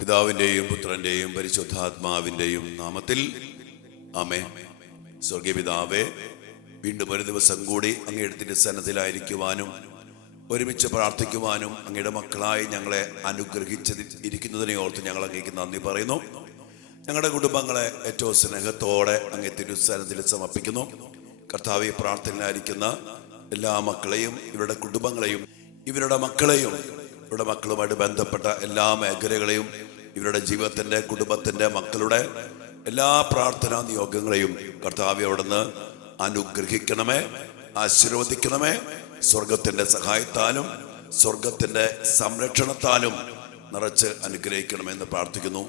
പിതാവിൻ്റെയും പുത്രൻ്റെയും പരിശുദ്ധാത്മാവിൻ്റെയും നാമത്തിൽ ആമേൻ. സ്വർഗീയ പിതാവേ, വീണ്ടും ഒരു ദിവസം കൂടി അങ്ങയുടെ തിരുസന്നിധിയിലായിരിക്കുവാനും ഒരുമിച്ച് പ്രാർത്ഥിക്കുവാനും അങ്ങയുടെ മക്കളായി ഞങ്ങളെ അനുഗ്രഹിച്ചിരിക്കുന്നതിനെ ഓർത്ത് ഞങ്ങൾ അങ്ങേക്ക് നന്ദി പറയുന്നു. ഞങ്ങളുടെ കുടുംബങ്ങളെ ഏറ്റവും സ്നേഹത്തോടെ അങ്ങേ തിരുസന്നിധിയിൽ സമർപ്പിക്കുന്നു. കർത്താവെ, പ്രാർത്ഥനയിലായിരിക്കുന്ന എല്ലാ മക്കളെയും ഇവരുടെ കുടുംബങ്ങളെയും ഇവരുടെ മക്കളെയും ഇവരുടെ മക്കളുമായിട്ട് ബന്ധപ്പെട്ട എല്ലാ മേഖലകളെയും ഇവരുടെ ജീവിതത്തിൻ്റെ കുടുംബത്തിൻ്റെ മക്കളുടെ എല്ലാ പ്രാർത്ഥനാ നിയോഗങ്ങളെയും കർത്താവെ അവിടുന്ന് അനുഗ്രഹിക്കണമേ, ആശീർവദിക്കണമേ. സ്വർഗത്തിൻ്റെ സഹായത്താലും സ്വർഗത്തിൻ്റെ സംരക്ഷണത്താലും നിറച്ച് അനുഗ്രഹിക്കണമെന്ന് പ്രാർത്ഥിക്കുന്നു.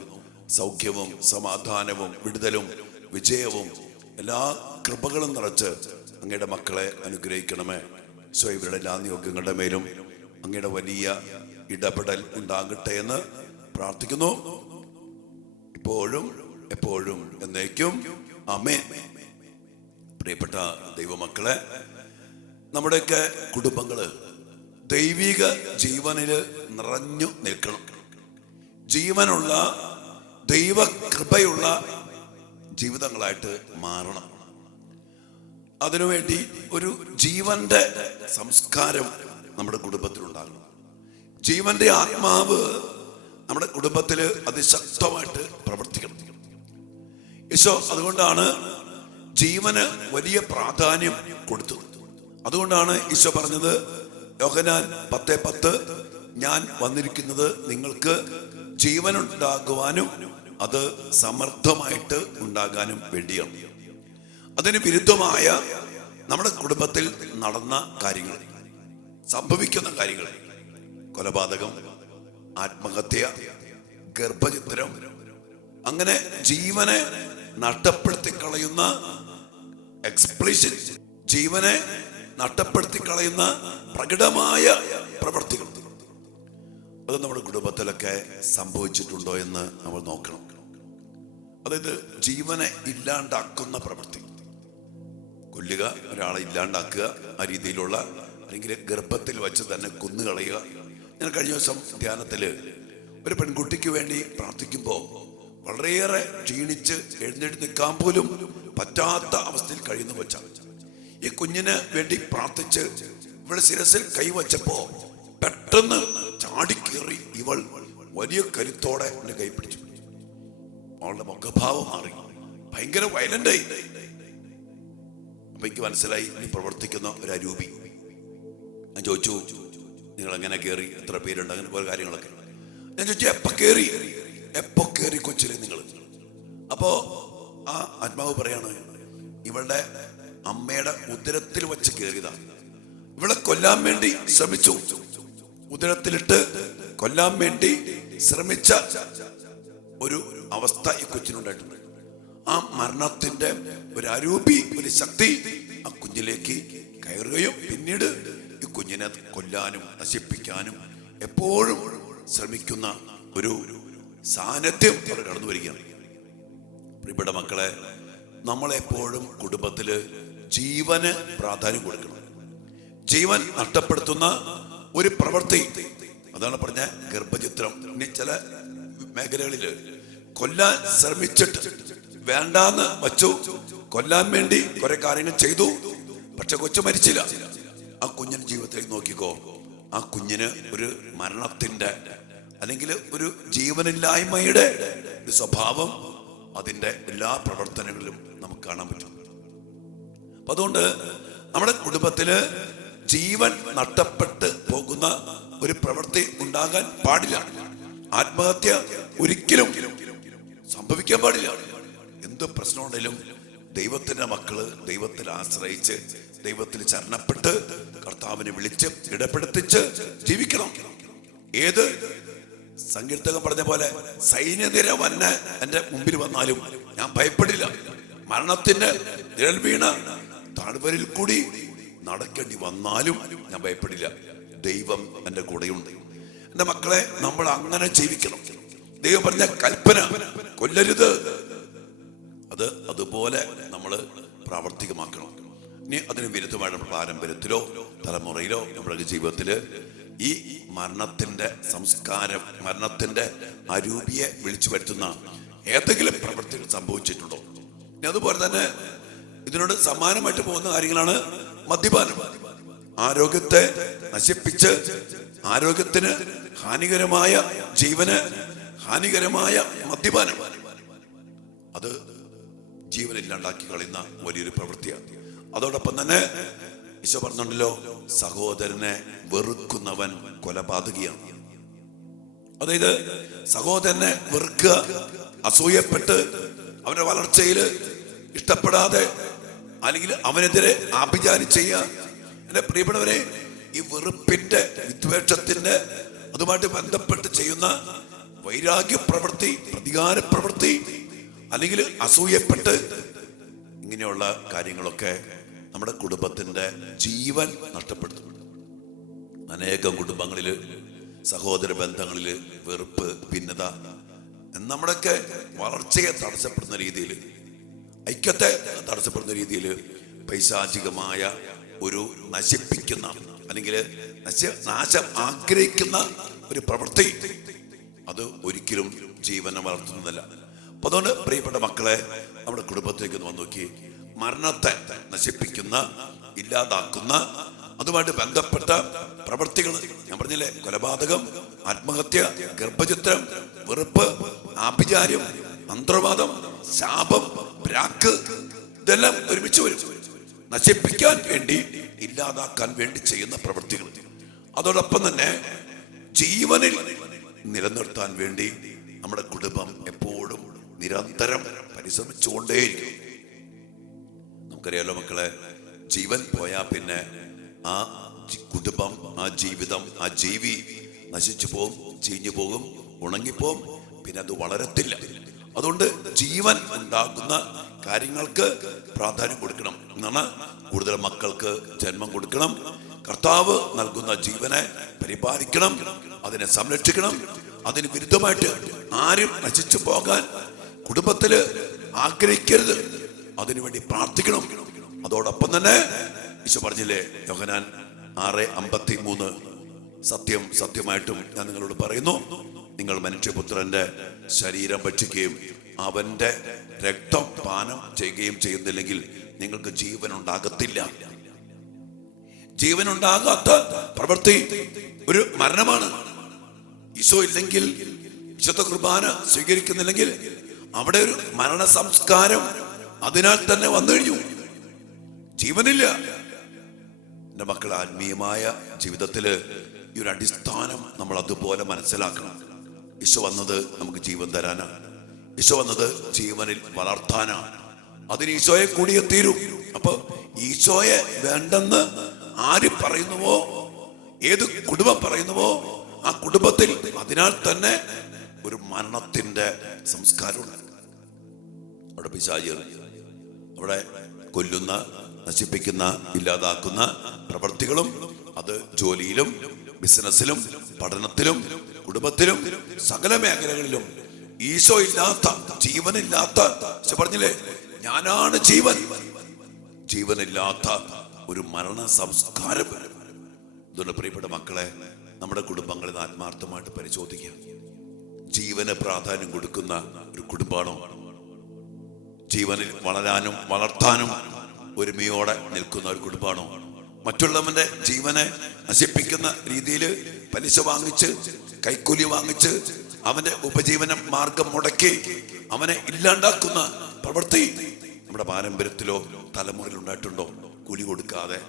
സൗഖ്യവും സമാധാനവും വിടുതലും വിജയവും എല്ലാ കൃപകളും നിറച്ച് അങ്ങയുടെ മക്കളെ അനുഗ്രഹിക്കണമേ. ഇവരുടെ എല്ലാ നിയോഗങ്ങളുടെ മേലും അങ്ങയുടെ വലിയ ഇടപെടൽ ഉണ്ടാകട്ടെ എന്ന് പ്രാർത്ഥിക്കുന്നു. ഇപ്പോഴും എപ്പോഴും എന്നേക്കും ആമേൻ. പ്രിയപ്പെട്ട ദൈവമക്കളെ, നമ്മുടെയൊക്കെ കുടുംബങ്ങള് ദൈവിക ജീവനില് നിറഞ്ഞു നിൽക്കണം. ജീവനുള്ള ദൈവകൃപയുള്ള ജീവിതങ്ങളായിട്ട് മാറണം. അതിനുവേണ്ടി ഒരു ജീവന്റെ സംസ്കാരം നമ്മുടെ കുടുംബത്തിലുണ്ടാകണം. ജീവന്റെ ആത്മാവ് നമ്മുടെ കുടുംബത്തിൽ അതിശക്തമായിട്ട് പ്രവർത്തിക്കണം. ഈശോ അതുകൊണ്ടാണ് ജീവന് വലിയ പ്രാധാന്യം കൊടുത്തത്. അതുകൊണ്ടാണ് ഈശോ പറഞ്ഞത്, യോഹന്നാൻ 10:10, ഞാൻ വന്നിരിക്കുന്നത് നിങ്ങൾക്ക് ജീവനുണ്ടാകുവാനും അത് സമർത്ഥമായിട്ട് ഉണ്ടാകാനും വേണ്ടിയാണ്. അതിന് വിരുദ്ധമായ നമ്മുടെ കുടുംബത്തിൽ നടന്ന കാര്യങ്ങൾ, സംഭവിക്കുന്ന കാര്യങ്ങൾ, കൊലപാതകം, ആത്മഹത്യ, ഗർഭഛിദ്രം, അങ്ങനെ ജീവനെ നഷ്ടപ്പെടുത്തി കളയുന്ന എക്സ്പ്ലിസിറ്റ്, ജീവനെ നഷ്ടപ്പെടുത്തി കളയുന്ന പ്രകടമായ പ്രവർത്തികൾ, അത് നമ്മുടെ കുടുംബത്തിലൊക്കെ സംഭവിച്ചിട്ടുണ്ടോ എന്ന് നമ്മൾ നോക്കണം. അതായത് ജീവനെ ഇല്ലാണ്ടാക്കുന്ന പ്രവൃത്തി, കൊല്ലുക, ഒരാളെ ഇല്ലാണ്ടാക്കുക, ആ രീതിയിലുള്ള, അല്ലെങ്കിൽ ഗർഭത്തിൽ വെച്ച് തന്നെ കൊന്നുകളയുക. ഞാൻ കഴിഞ്ഞ ദിവസം ധ്യാനത്തില് ഒരു പെൺകുട്ടിക്ക് വേണ്ടി പ്രാർത്ഥിക്കുമ്പോൾ വളരെയേറെ ക്ഷീണിച്ച് എഴുന്നേറ്റ് നിൽക്കാൻ പോലും പറ്റാത്ത അവസ്ഥയിൽ കഴിയുന്ന വെച്ച ഈ കുഞ്ഞിന് വേണ്ടി പ്രാർത്ഥിച്ച് ഇവളുടെ ശിരസിൽ കൈവച്ചപ്പോ പെട്ടെന്ന് ചാടിക്കേറി ഇവൾ വലിയ കരുത്തോടെ എന്നെ കൈ പിടിച്ചു. അവളുടെ മുഖഭാവം മാറി, ഭയങ്കര വയലന്റായി. അപ്പൊ എനിക്ക് മനസ്സിലായി, ഇനി പ്രവർത്തിക്കുന്ന ഒരു അരൂപി. ഞാൻ ചോദിച്ചു, നിങ്ങൾ എങ്ങനെ കയറി, എത്ര പേരുണ്ട്, അങ്ങനെ പല കാര്യങ്ങളൊക്കെ ഞാൻ ചോദിച്ചു. എപ്പോ കയറി കൊച്ചിലെ നിങ്ങൾ? അപ്പോ ആ ആത്മാവ് പറയാണ്, ഇവളുടെ അമ്മയുടെ ഉദരത്തിൽ വെച്ച് കയറിയതാ. ഇവളെ കൊല്ലാൻ വേണ്ടി ശ്രമിച്ചു, ഉദരത്തിലിട്ട് കൊല്ലാൻ വേണ്ടി ശ്രമിച്ച ഒരു അവസ്ഥ ഈ കൊച്ചിനുണ്ടായിട്ടുണ്ട്. ആ മരണത്തിന്റെ ഒരു അരൂപി, ഒരു ശക്തി ആ കുഞ്ഞിലേക്ക് കയറുകയും പിന്നീട് ഈ കുഞ്ഞിനെ കൊല്ലാനും നശിപ്പിക്കാനും എപ്പോഴും ശ്രമിക്കുന്ന ഒരു സാന്നിധ്യം അവിടെ കടന്നു വരികയാണ്. പ്രിയപ്പെട്ട മക്കളെ, നമ്മളെപ്പോഴും കുടുംബത്തില് ജീവന് പ്രാധാന്യം കൊടുക്കണം. ജീവൻ നഷ്ടപ്പെടുത്തുന്ന ഒരു പ്രവൃത്തി, അതാണ് പറഞ്ഞ ഗർഭഛിദ്രം. ഇനി ചില മേഖലകളില് കൊല്ലാൻ ശ്രമിച്ചിട്ട് വേണ്ടാന്ന് വച്ചു, കൊല്ലാൻ വേണ്ടി കുറെ കാര്യങ്ങൾ ചെയ്തു, പക്ഷെ കൊച്ചു മരിച്ചില്ല. ആ കുഞ്ഞിന് ജീവിതത്തിലേക്ക് നോക്കിക്കോ, ആ കുഞ്ഞിന് ഒരു മരണത്തിന്റെ അല്ലെങ്കിൽ ഒരു ജീവനില്ലായ്മയുടെ ഒരു സ്വഭാവം അതിൻ്റെ എല്ലാ പ്രവർത്തനങ്ങളിലും നമുക്ക് കാണാൻ പറ്റും. അപ്പൊ അതുകൊണ്ട് നമ്മുടെ കുടുംബത്തില് ജീവൻ നഷ്ടപ്പെട്ട് പോകുന്ന ഒരു പ്രവൃത്തി ഉണ്ടാകാൻ പാടില്ല. ആത്മഹത്യ ഒരിക്കലും സംഭവിക്കാൻ പാടില്ല. എന്ത് പ്രശ്നമുണ്ടെങ്കിലും ദൈവത്തിന്റെ മക്കള് ദൈവത്തിൽ ആശ്രയിച്ച് ദൈവത്തിൽ ചരണപ്പെട്ട് കർത്താവിനെ വിളിച്ച് ഇടപെടുത്തിച്ച് ജീവിക്കണം. ഏത് സങ്കീർത്തകൻ പറഞ്ഞ പോലെ, സൈന്യനിര വന്നെ എന്റെ മുമ്പിൽ വന്നാലും ഞാൻ ഭയപ്പെടില്ല, മരണത്തിന്റെ നിഴൽ വീണ താഴ്വരയിൽ കൂടി നടക്കേണ്ടി വന്നാലും ഞാൻ ഭയപ്പെടില്ല, ദൈവം എന്റെ കൂടെയുണ്ട്. എന്റെ മക്കളെ, നമ്മൾ അങ്ങനെ ജീവിക്കണം. ദൈവം പറഞ്ഞ കൽപ്പന, കൊല്ലരുത്, അത് അതുപോലെ നമ്മൾ പ്രാവർത്തികമാക്കണം. ഇനി അതിന് വിരുദ്ധമായ പാരമ്പര്യത്തിലോ തലമുറയിലോ നമ്മുടെ ജീവിതത്തില് ഈ മരണത്തിന്റെ സംസ്കാരം, മരണത്തിന്റെ അരൂപിയെ വിളിച്ചു വരുത്തുന്ന ഏതെങ്കിലും പ്രവൃത്തികൾ സംഭവിച്ചിട്ടുണ്ടോ? അതുപോലെ തന്നെ ഇതിനോട് സമാനമായിട്ട് പോകുന്ന കാര്യങ്ങളാണ് മദ്യപാനം. ആരോഗ്യത്തെ നശിപ്പിച്ച് ആരോഗ്യത്തിന് ഹാനികരമായ, ജീവന് ഹാനികരമായ മദ്യപാനം, അത് ജീവനില്ലാണ്ടാക്കി കളയുന്ന വലിയൊരു പ്രവൃത്തിയാണ്. അതോടൊപ്പം തന്നെ ഈശോ പറഞ്ഞുണ്ടല്ലോ, സഹോദരനെ വെറുക്കുന്നവൻ കൊലപാതകിയാണ്. അതായത് സഹോദരനെ വെറുക്കുക, അസൂയപ്പെട്ട് അവന്റെ വളർച്ചയിൽ ഇഷ്ടപ്പെടാതെ അല്ലെങ്കിൽ അവനെതിരെ ആഭിചാരം ചെയ്യുക. എന്റെ പ്രിയപ്പെട്ടവരെ, ഈ വെറുപ്പിന്റെ, വിദ്വേഷത്തിന്റെ അതുമായിട്ട് ബന്ധപ്പെട്ട് ചെയ്യുന്ന വൈരാഗ്യ പ്രവൃത്തി, പ്രതികാര പ്രവൃത്തി, അല്ലെങ്കിൽ അസൂയപ്പെട്ട് ഇങ്ങനെയുള്ള കാര്യങ്ങളൊക്കെ നമ്മുടെ കുടുംബത്തിന്റെ ജീവൻ നഷ്ടപ്പെടുത്തും. അനേകം കുടുംബങ്ങളില്, സഹോദര ബന്ധങ്ങളില് വെറുപ്പ്, ഭിന്നത നമ്മുടെയൊക്കെ വളർച്ചയെ തടസ്സപ്പെടുന്ന രീതിയിൽ, ഐക്യത്തെ തടസ്സപ്പെടുന്ന രീതിയിൽ പൈശാചികമായ ഒരു നശിപ്പിക്കുന്ന അല്ലെങ്കിൽ നാശം ആഗ്രഹിക്കുന്ന ഒരു പ്രവൃത്തി, അത് ഒരിക്കലും ജീവനെ വളർത്തുന്നതല്ല. അപ്പൊ അതുകൊണ്ട് പ്രിയപ്പെട്ട മക്കളെ, നമ്മുടെ കുടുംബത്തിലേക്ക് ഒന്ന് വന്ന് നോക്കി. മരണത്തെ നശിപ്പിക്കുന്ന, ഇല്ലാതാക്കുന്ന, അതുമായിട്ട് ബന്ധപ്പെട്ട പ്രവൃത്തികൾ ഞാൻ പറഞ്ഞില്ലേ, കൊലപാതകം, ആത്മഹത്യ, ഗർഭചിത്രം, വെറുപ്പ്, ആഭിചാര്യം, മന്ത്രവാദം, ശാപം, പ്രാക്ക്, ഇതെല്ലാം ഒരുമിച്ച് വരും. നശിപ്പിക്കാൻ വേണ്ടി, ഇല്ലാതാക്കാൻ വേണ്ടി ചെയ്യുന്ന പ്രവൃത്തികൾ. അതോടൊപ്പം തന്നെ ജീവനിൽ നിലനിർത്താൻ വേണ്ടി നമ്മുടെ കുടുംബം എപ്പോഴും നിരന്തരം പരിശ്രമിച്ചുകൊണ്ടേയിരിക്കും. നമുക്കറിയാലോ മക്കളെ, ജീവൻ പോയാൽ പിന്നെ ആ കുടുംബം, ആ ജീവിതം, ആ ജീവി നശിച്ചു പോകും, ചീഞ്ഞു പോകും, ഉണങ്ങിപ്പോകും, പിന്നെ അത് വളരത്തില്ല. അതുകൊണ്ട് ജീവൻ ഉണ്ടാകുന്ന കാര്യങ്ങൾക്ക് പ്രാധാന്യം കൊടുക്കണം എന്നാണ്. കൂടുതൽ മക്കൾക്ക് ജന്മം കൊടുക്കണം, കർത്താവ് നൽകുന്ന ജീവനെ പരിപാലിക്കണം, അതിനെ സംരക്ഷിക്കണം. അതിന് വിരുദ്ധമായിട്ട് ആരും നശിച്ചു പോകാൻ കുടുംബത്തില് ആഗ്രഹിക്കരുത്, അതിനുവേണ്ടി പ്രാർത്ഥിക്കണം. അതോടൊപ്പം തന്നെ ഈശോ പറഞ്ഞില്ലേ, യോഹന്നാൻ 6:53, സത്യം സത്യമായിട്ടും ഞാൻ നിങ്ങളോട് പറയുന്നു, നിങ്ങൾ മനുഷ്യപുത്രന്റെ ശരീരം ഭക്ഷിക്കുകയും അവന്റെ രക്തം പാനം ചെയ്യുകയും ചെയ്യുന്നില്ലെങ്കിൽ നിങ്ങൾക്ക് ജീവൻ ഉണ്ടാകത്തില്ല. ജീവനുണ്ടാകാത്ത പ്രവൃത്തി ഒരു മരണമാണ്. ഈശോ ഇല്ലെങ്കിൽ, വിശുദ്ധ കുർബാന സ്വീകരിക്കുന്നില്ലെങ്കിൽ അവിടെ ഒരു മരണ സംസ്കാരം അതിനാൽ തന്നെ വന്നു കഴിഞ്ഞു, ജീവനില്ല. എൻ്റെ മക്കൾ, ആത്മീയമായ ജീവിതത്തില് ഈ ഒരു അടിസ്ഥാനം നമ്മൾ അതുപോലെ മനസ്സിലാക്കണം. ഈശോ വന്നത് നമുക്ക് ജീവൻ തരാനാണ്. ഈശോ വന്നത് ജീവനിൽ വളർത്താനാണ്. അതിന് ഈശോയെ കൂടിയേ തീരൂ. അപ്പൊ ഈശോയെ വേണ്ടെന്ന് ആര് പറയുന്നുവോ, ഏത് കുടുംബം പറയുന്നുവോ, ആ കുടുംബത്തിൽ അതിനാൽ തന്നെ ഒരു മരണത്തിന്റെ സംസ്കാരമുണ്ട്. അവിടെ പിശാച് അവിടെ കൊല്ലുന്ന, നശിപ്പിക്കുന്ന, ഇല്ലാതാക്കുന്ന പ്രവൃത്തികളും, അത് ജോലിയിലും ബിസിനസ്സിലും പഠനത്തിലും കുടുംബത്തിലും സകല മേഖലകളിലും ഈശോ ഇല്ലാത്ത, ജീവനില്ലാത്ത, പറഞ്ഞില്ലേ, ഞാനാണ് ജീവൻ, ജീവനില്ലാത്ത ഒരു മരണ സംസ്കാരം വരും. അതുകൊണ്ട് പ്രിയപ്പെട്ട മക്കളെ, നമ്മുടെ കുടുംബങ്ങളിൽ ആത്മാർത്ഥമായിട്ട് പരിശോധിക്കുക. ജീവന് പ്രാധാന്യം കൊടുക്കുന്ന ഒരു കുടുംബമാണോ? ജീവനിൽ വളരാനും വളർത്താനും ഒരുമയോടെ നിൽക്കുന്ന ഒരു കുടുംബമാണോ? മറ്റുള്ളവന്റെ ജീവനെ നശിപ്പിക്കുന്ന രീതിയിൽ പലിശ വാങ്ങിച്ച്, കൈക്കൂലി വാങ്ങിച്ച്, അവന്റെ ഉപജീവന മാർഗം മുടക്കി അവനെ ഇല്ലാണ്ടാക്കുന്ന പ്രവൃത്തി നമ്മുടെ പാരമ്പര്യത്തിലോ തലമുറയിൽ ഉണ്ടായിട്ടുണ്ടോ? കൂലി കൊടുക്കാതെ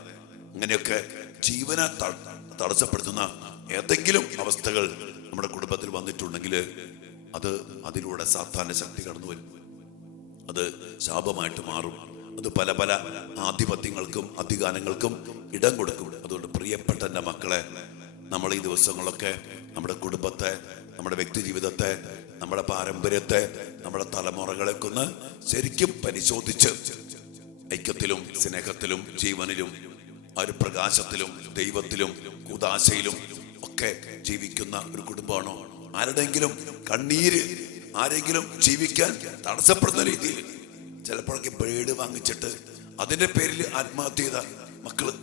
അങ്ങനെയൊക്കെ ജീവനെ തടസ്സപ്പെടുത്തുന്ന ഏതെങ്കിലും അവസ്ഥകൾ നമ്മുടെ കുടുംബത്തിൽ വന്നിട്ടുണ്ടെങ്കിൽ അതിലൂടെ സാത്താന്റെ ശക്തി കടന്നു വരും. അത് ശാപമായിട്ട് മാറും. അത് പല പല ആധിപത്യങ്ങൾക്കും അധികാരങ്ങൾക്കും ഇടം കൊടുക്കും. അതുകൊണ്ട് പ്രിയപ്പെട്ട എൻ്റെ മക്കളെ, നമ്മൾ ഈ ദിവസങ്ങളൊക്കെ നമ്മുടെ കുടുംബത്തെ, നമ്മുടെ വ്യക്തി ജീവിതത്തെ, നമ്മുടെ പാരമ്പര്യത്തെ, നമ്മുടെ തലമുറകളൊക്കെ ഒന്ന് ശരിക്കും പരിശോധിച്ച് ഐക്യത്തിലും സ്നേഹത്തിലും ജീവനിലും ആ ഒരു പ്രകാശത്തിലും ദൈവത്തിലും കൂദാശയിലും ഒക്കെ ജീവിക്കുന്ന ഒരു കുടുംബമാണോ? ആരുടെയെങ്കിലും കണ്ണീര് ആരെങ്കിലും ജീവിക്കാൻ തടസ്സപ്പെടുന്ന രീതിയിൽ ചിലപ്പോഴൊക്കെ ബ്ലേഡ് വാങ്ങിച്ചിട്ട് അതിന്റെ പേരിൽ ആത്മഹത്യ ചെയ്ത മക്കള്,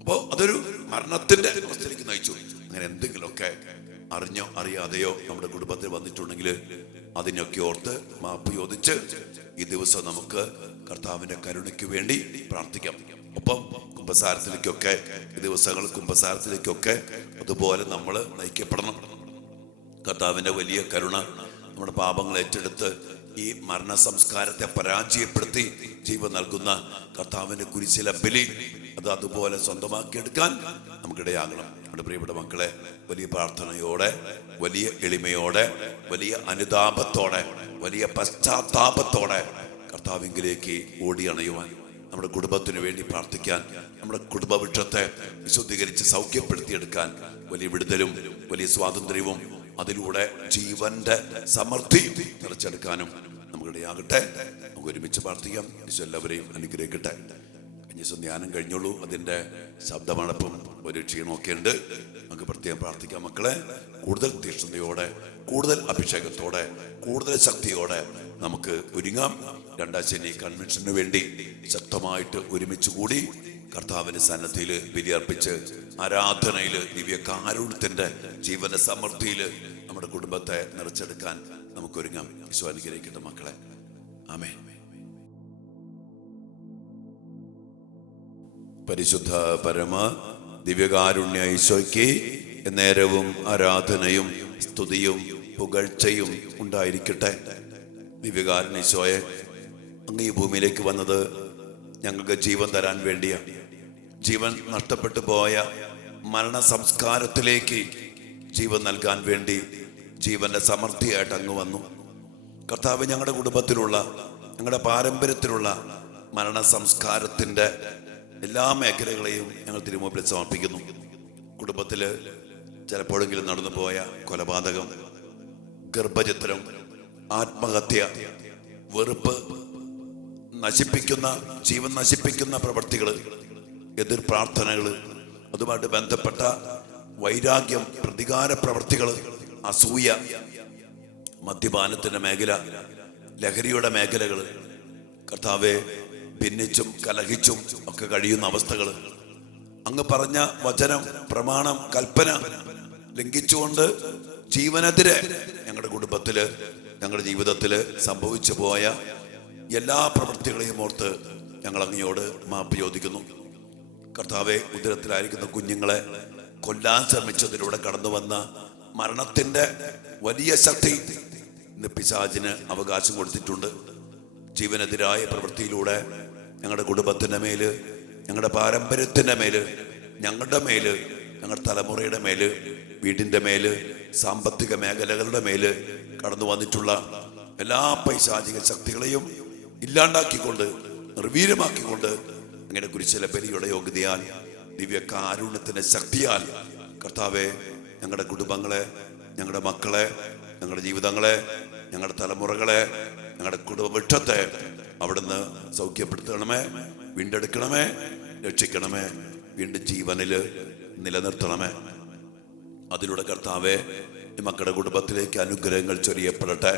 അപ്പോൾ അതൊരു മരണത്തിന്റെ അവസ്ഥയിലേക്ക് നയിച്ചു. അങ്ങനെ എന്തെങ്കിലുമൊക്കെ അറിഞ്ഞോ അറിയാതെയോ നമ്മുടെ കുടുംബത്തിൽ വന്നിട്ടുണ്ടെങ്കിൽ അതിനൊക്കെ ഓർത്ത് മാപ്പ് ചോദിച്ച് ഈ ദിവസം നമുക്ക് കർത്താവിന്റെ കരുണയ്ക്ക് വേണ്ടി പ്രാർത്ഥിക്കാം. ഒപ്പം കുമ്പസാരത്തിലേക്കൊക്കെ ഈ ദിവസങ്ങൾ കുമ്പസാരത്തിലേക്കൊക്കെ അതുപോലെ നമ്മൾ നയിക്കപ്പെടണം. കർത്താവിന്റെ വലിയ കരുണ നമ്മുടെ പാപങ്ങൾ ഏറ്റെടുത്ത് ഈ മരണ സംസ്കാരത്തെ പരാജയപ്പെടുത്തി ജീവൻ നൽകുന്ന കർത്താവിന്റെ കുരിശിലെ ബലി അത് അതുപോലെ സ്വന്തമാക്കിയെടുക്കാൻ നമുക്കിടയാകണം. നമ്മുടെ പ്രിയപ്പെട്ട മക്കളെ, വലിയ പ്രാർത്ഥനയോടെ, വലിയ എളിമയോടെ, വലിയ അനുതാപത്തോടെ, വലിയ പശ്ചാത്താപത്തോടെ കർത്താവിങ്കിലേക്ക് ഓടിയണയുവാൻ, നമ്മുടെ കുടുംബത്തിന് വേണ്ടി പ്രാർത്ഥിക്കാൻ, നമ്മുടെ കുടുംബവൃക്ഷത്തെ വിശുദ്ധീകരിച്ച് സൗഖ്യപ്പെടുത്തിയെടുക്കാൻ വലിയ വിടുതലും വലിയ സ്വാതന്ത്ര്യവും അതിലൂടെ ജീവന്റെ സമൃദ്ധി നിറച്ചെടുക്കാനും നമുക്കിടയാകട്ടെ. നമുക്ക് ഒരുമിച്ച് പ്രാർത്ഥിക്കാം. ഈശോ എല്ലാവരെയും അനുഗ്രഹിക്കട്ടെ. കഴിഞ്ഞ ദിവസം ധ്യാനം കഴിഞ്ഞോളൂ, അതിൻ്റെ ശബ്ദമടപ്പും ഒരു ക്ഷീണമൊക്കെ ഉണ്ട്. നമുക്ക് പ്രത്യേകം പ്രാർത്ഥിക്കാം. മക്കളെ, കൂടുതൽ തീക്ഷ്ണതയോടെ, കൂടുതൽ അഭിഷേകത്തോടെ, കൂടുതൽ ശക്തിയോടെ നമുക്ക് ഒരുങ്ങാം. രണ്ടാം ശനി കൺവെൻഷന് വേണ്ടി ശക്തമായിട്ട് ഒരുമിച്ച് കൂടി കർത്താവിന്റെ സന്നദ്ധിയിൽ ബലിയർപ്പിച്ച് ആരാധനയിൽ ദിവ്യകാരുണ്യത്തിന്റെ ജീവന സമൃദ്ധിയിൽ നമ്മുടെ കുടുംബത്തെ നിറച്ചെടുക്കാൻ നമുക്ക് ഒരുങ്ങാം. ഈശോ അനുഗ്രഹിക്കട്ടെ മക്കളെ. ആമേൻ. പരിശുദ്ധ പരമ ദിവ്യകാരുണ്യ ഈശോയ്ക്ക് നേരവും ആരാധനയും സ്തുതിയും പുകഴ്ചയും ഉണ്ടായിരിക്കട്ടെ. ദിവ്യകാരുണ്യ ഈശോയെ, അങ്ങ് ഈ ഭൂമിയിലേക്ക് വന്നത് ഞങ്ങൾക്ക് ജീവൻ തരാൻ വേണ്ടിയാണ്. ജീവൻ നഷ്ടപ്പെട്ടു പോയ മരണ സംസ്കാരത്തിലേക്ക് ജീവൻ നൽകാൻ വേണ്ടി ജീവന്റെ സമൃദ്ധിയായിട്ട് അങ്ങ് വന്നു. കർത്താവ്, ഞങ്ങളുടെ കുടുംബത്തിലുള്ള, ഞങ്ങളുടെ പാരമ്പര്യത്തിലുള്ള മരണ സംസ്കാരത്തിന്റെ എല്ലാ മേഖലകളെയും ഞങ്ങൾ തിരുമുമ്പിൽ സമർപ്പിക്കുന്നു. കുടുംബത്തിൽ ചിലപ്പോഴെങ്കിലും നടന്നു പോയ കൊലപാതകം, ഗർഭചിത്രം, ആത്മഹത്യ, വെറുപ്പ്, നശിപ്പിക്കുന്ന, ജീവൻ നശിപ്പിക്കുന്ന പ്രവൃത്തികൾ, എതിർ പ്രാർത്ഥനകൾ, അതുമായിട്ട് ബന്ധപ്പെട്ട വൈരാഗ്യം, പ്രതികാര പ്രവൃത്തികൾ, അസൂയ, മദ്യപാനത്തിന്റെ മേഖല, ലഹരിയുടെ മേഖലകൾ, കർത്താവെ, ഭിന്നിച്ചും കലഹിച്ചും ഒക്കെ കഴിയുന്ന അവസ്ഥകൾ, അങ്ങ് പറഞ്ഞ വചനം, പ്രമാണം, കൽപ്പന ലംഘിച്ചുകൊണ്ട് ജീവനെതിരെ ഞങ്ങളുടെ കുടുംബത്തില്, ഞങ്ങളുടെ ജീവിതത്തില് സംഭവിച്ചു പോയ എല്ലാ പ്രവൃത്തികളെയും ഓർത്ത് ഞങ്ങൾ അങ്ങയോട് മാപ്പ് ചോദിക്കുന്നു. കർത്താവെ, ഉദരത്തിലായിരിക്കുന്ന കുഞ്ഞുങ്ങളെ കൊല്ലാൻ ശ്രമിച്ചതിലൂടെ കടന്നു വന്ന മരണത്തിന്റെ വലിയ ശക്തി ഇന്ന് പിശാചിന് അവകാശം കൊടുത്തിട്ടുണ്ട്. ജീവനെതിരായ പ്രവൃത്തിയിലൂടെ ഞങ്ങളുടെ കുടുംബത്തിന്റെ മേല്, ഞങ്ങളുടെ പാരമ്പര്യത്തിന്റെ മേല്, ഞങ്ങളുടെ മേല്, ഞങ്ങളുടെ തലമുറയുടെ മേല്, വീടിന്റെ മേല്, സാമ്പത്തിക മേഖലകളുടെ മേല് കടന്നു വന്നിട്ടുള്ള എല്ലാ പൈശാചിക ശക്തികളെയും ഇല്ലാണ്ടാക്കിക്കൊണ്ട്, നിർവീര്യമാക്കിക്കൊണ്ട് അങ്ങനെ കുരിശിലെ ബലിയുടെ യോഗ്യതയാൽ, ദിവ്യകാരുണ്യത്തിന്റെ ശക്തിയാൽ കർത്താവെ, ഞങ്ങളുടെ കുടുംബങ്ങളെ, ഞങ്ങളുടെ മക്കളെ, ഞങ്ങളുടെ ജീവിതങ്ങളെ, ഞങ്ങളുടെ തലമുറകളെ, ഞങ്ങളുടെ കുടുംബവൃക്ഷത്തെ അവിടുന്ന് സൗഖ്യപ്പെടുത്തണമേ, വീണ്ടെടുക്കണമേ, രക്ഷിക്കണമേ, വീണ്ടും ജീവനിൽ നിലനിർത്തണമേ. അതിലൂടെ കർത്താവെ, ഈ മക്കളുടെ കുടുംബത്തിലേക്ക് അനുഗ്രഹങ്ങൾ ചൊരിയപ്പെടട്ടെ,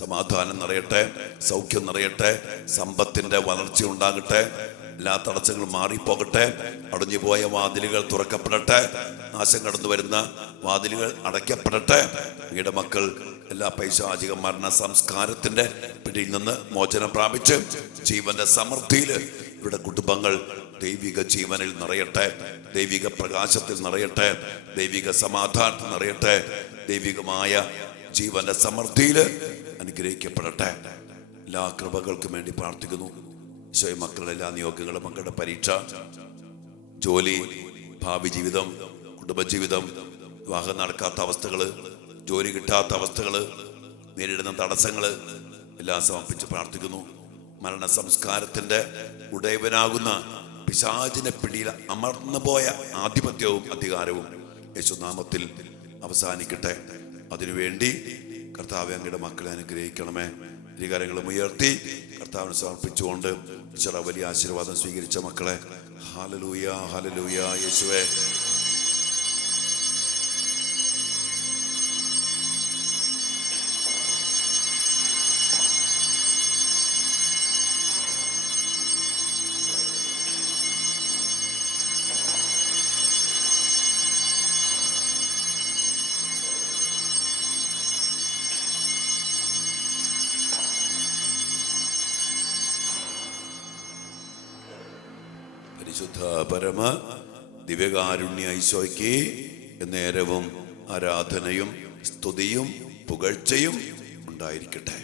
സമാധാനം നിറയട്ടെ, സൗഖ്യം നിറയട്ടെ, സമ്പത്തിന്റെ വളർച്ച ഉണ്ടാകട്ടെ, എല്ലാ തടസ്സങ്ങളും മാറിപ്പോകട്ടെ, അടഞ്ഞുപോയ വാതിലുകൾ തുറക്കപ്പെടട്ടെ, നാശം കടന്നു വരുന്ന വാതിലുകൾ അടയ്ക്കപ്പെടട്ടെ. നിങ്ങളുടെ മക്കൾ എല്ലാ പൈശാചിക മരണ സംസ്കാരത്തിന്റെ പിടിയിൽ നിന്ന് മോചനം പ്രാപിച്ച് ജീവന്റെ സമൃദ്ധിയിൽ ഇവിടെ കുടുംബങ്ങൾ ദൈവിക ജീവനിൽ നിറയട്ടെ, ദൈവിക പ്രകാശത്തിൽ നിറയട്ടെ, ദൈവിക സമാധാനത്തിൽ നിറയട്ടെ, ദൈവികമായ ജീവന്റെ സമൃദ്ധിയിൽ അനുഗ്രഹിക്കപ്പെടട്ടെ. എല്ലാ കൃപകൾക്കും വേണ്ടി പ്രാർത്ഥിക്കുന്നു. ഈശോയെ, മക്കളുടെ എല്ലാ നിയോഗങ്ങളും, മക്കളുടെ പരീക്ഷ, ജോലി, ഭാവി ജീവിതം, കുടുംബജീവിതം, വിവാഹം നടക്കാത്ത അവസ്ഥകള്, ജോലി കിട്ടാത്ത അവസ്ഥകള്, നേരിടുന്ന തടസ്സങ്ങള് എല്ലാം സമർപ്പിച്ച് പ്രാർത്ഥിക്കുന്നു. മരണ സംസ്കാരത്തിന്റെ ഉടയവനാകുന്ന പിശാചിനെ പിടിയിൽ അമർന്നു പോയ ആധിപത്യവും അധികാരവും യേശുനാമത്തിൽ അവസാനിക്കട്ടെ. അതിനുവേണ്ടി കർത്താവെ, അങ്ങയുടെ മക്കളെ അനുഗ്രഹിക്കണമേ. അധികാരങ്ങളും ഉയർത്തി കർത്താവിനെ സമർപ്പിച്ചുകൊണ്ട് ഈശ്വര വലിയ ആശീർവാദം സ്വീകരിച്ച മക്കളെ, ഹല്ലേലൂയ, ഹല്ലേലൂയ. യേശുവേ, പരിശുദ്ധ പരമ ദിവ്യകാരുണ്യ ഈശോയ്ക്ക് നേരവും ആരാധനയും സ്തുതിയും പുകഴ്ചയും ഉണ്ടായിരിക്കട്ടെ.